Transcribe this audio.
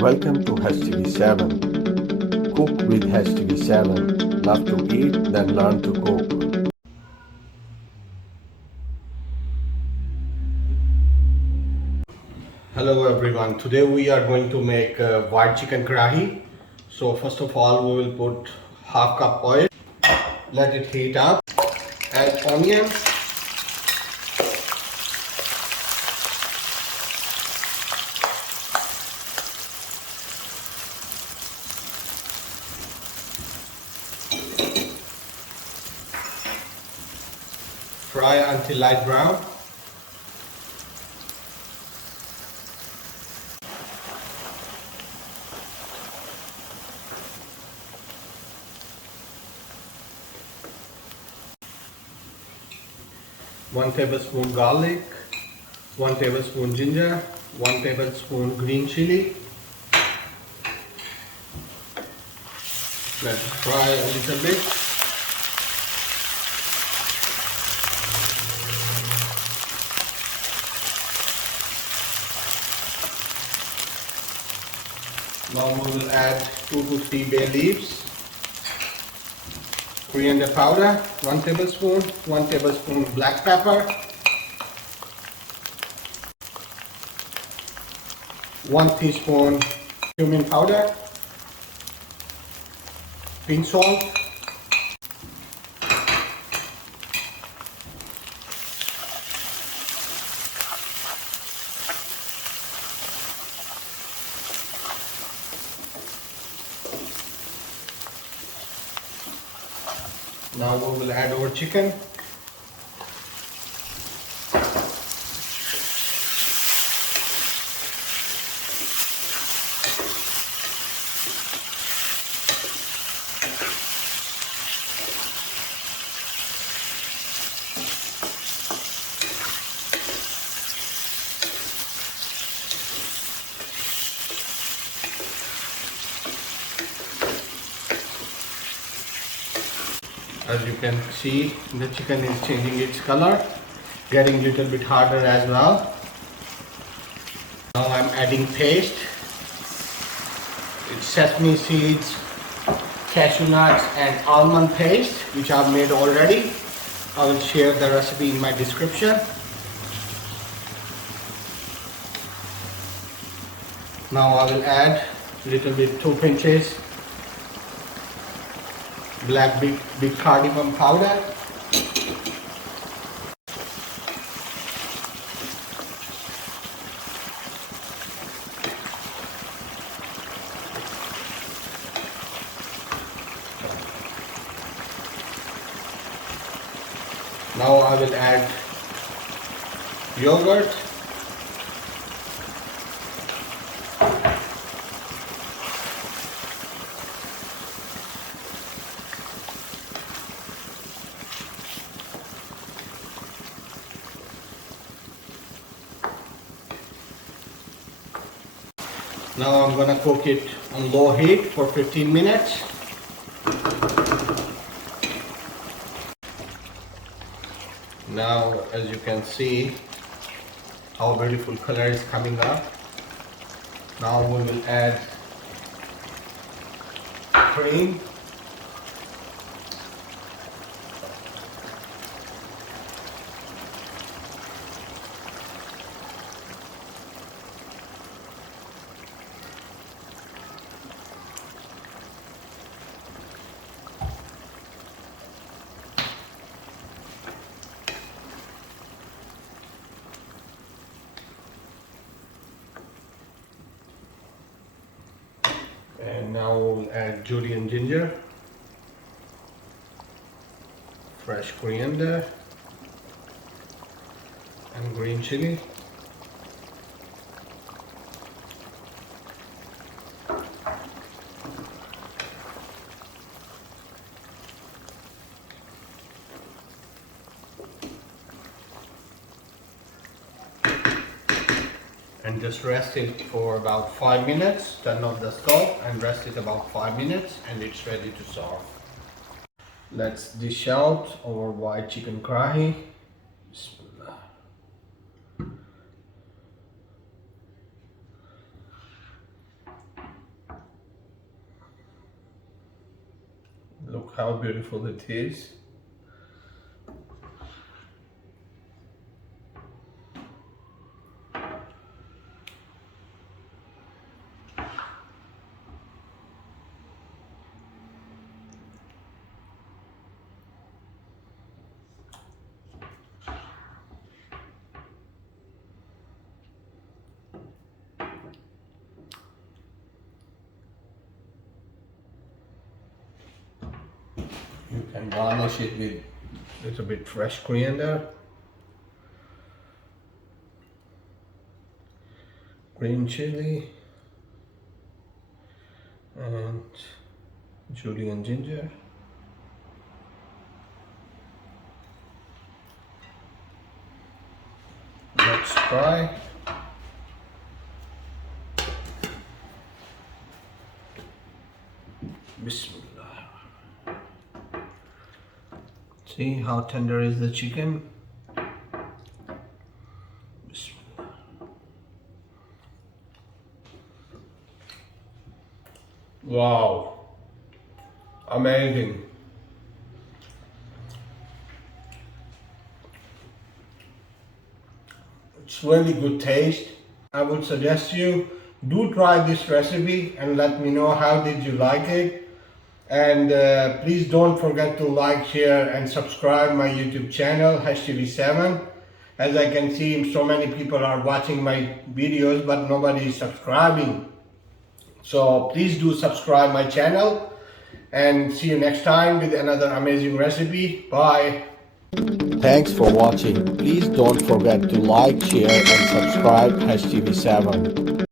Welcome to HTV7. Cook with HTV7. Love to eat, then learn to cook. Hello everyone. Today we are going to make white chicken karahi. So first of all we will put half cup oil. Let it heat up. Add onion. Fry until light brown. One tablespoon garlic, 1 tablespoon ginger, 1 tablespoon green chili. Let's fry a little bit. Now we will add 2 to 3 bay leaves, coriander powder 1 tablespoon, 1 tablespoon black pepper, 1 teaspoon cumin powder, pink salt, now we will add our chicken. As you can see, the chicken is changing its color, getting a little bit harder as well. Now I'm adding paste. It's sesame seeds, cashew nuts and almond paste which I've made already. I will share the recipe in my description. Now I will add a little bit 2 pinches black big cardamom powder, now I will add yogurt, now I'm gonna cook it on low heat for 15 minutes. Now as you can see how beautiful color is coming up. Now we will add cream. And now we'll add julienne ginger, fresh coriander and green chili. And just rest it for about 5 minutes. Turn off the stove and rest it about 5 minutes and it's ready to serve. Let's dish out our white chicken karahi. how beautiful it is. You can garnish it with a little bit fresh coriander, green chili, and julienne ginger. Let's try. Bismillah. See how tender is the chicken? Bismillah. Wow. Amazing. It's really good taste. I would suggest you do try this recipe and let me know how did you like it. And please don't forget to like, share and subscribe my YouTube channel HTV7. As I can see, so many people are watching my videos but nobody is subscribing. So please do subscribe my channel and see you next time with another amazing recipe. Bye. Thanks for watching. Please don't forget to like, share and subscribe HTV7.